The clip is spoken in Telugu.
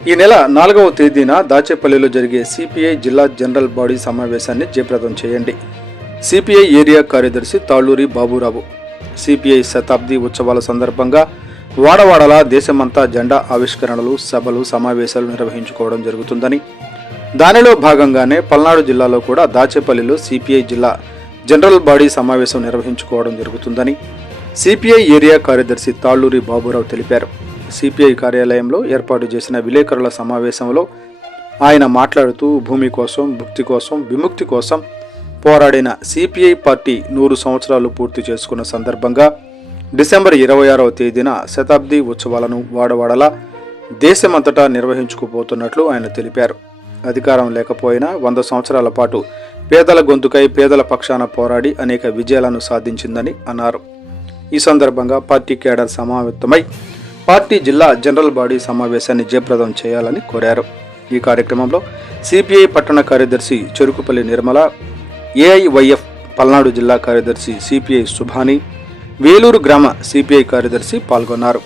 ఈ నెల 4వ తేదీన దాచేపల్లిలో జరిగే సిపిఐ జిల్లా జనరల్ బాడీ సమావేశాన్ని జయప్రదం చేయండి. సిపిఐ ఏరియా కార్యదర్శి తాళ్లూరి బాబురావు. సిపిఐ శతాబ్ది ఉత్సవాల సందర్భంగా వాడవాడలా దేశమంతా జెండా ఆవిష్కరణలు, సభలు, సమావేశాలు నిర్వహించుకోవడం జరుగుతుందని, దానిలో భాగంగానే పల్నాడు జిల్లాలో కూడా దాచేపల్లిలో సిపిఐ జిల్లా జనరల్ బాడీ సమావేశం నిర్వహించుకోవడం జరుగుతుందని సిపిఐ ఏరియా కార్యదర్శి తాళ్లూరి బాబురావు తెలిపారు. సిపిఐ కార్యాలయంలో ఏర్పాటు చేసిన విలేకరుల సమావేశంలో ఆయన మాట్లాడుతూ భూమి కోసం, భుక్తి కోసం, విముక్తి కోసం పోరాడిన సిపిఐ పార్టీ 100 సంవత్సరాలు పూర్తి చేసుకున్న సందర్భంగా డిసెంబర్ 26వ తేదీన శతాబ్ది ఉత్సవాలను వాడవాడలా దేశమంతటా నిర్వహించుకుపోతున్నట్లు ఆయన తెలిపారు. అధికారం లేకపోయినా 100 సంవత్సరాల పాటు పేదల గొంతుకై పేదల పక్షాన పోరాడి అనేక విజయాలను సాధించిందని అన్నారు. ఈ సందర్భంగా పార్టీ కేడర్ సమావేశమై పార్టీ జిల్లా జనరల్ బాడీ సమావేశాన్ని జయప్రదం చేయాలని కోరారు. ఈ కార్యక్రమంలో సిపిఐ పట్టణ కార్యదర్శి చెరుకుపల్లి నిర్మల, ఏఐవైఎఫ్ పల్నాడు జిల్లా కార్యదర్శి సిపిఐ సుభాని, వేలూరు గ్రామ సిపిఐ కార్యదర్శి పాల్గొన్నారు.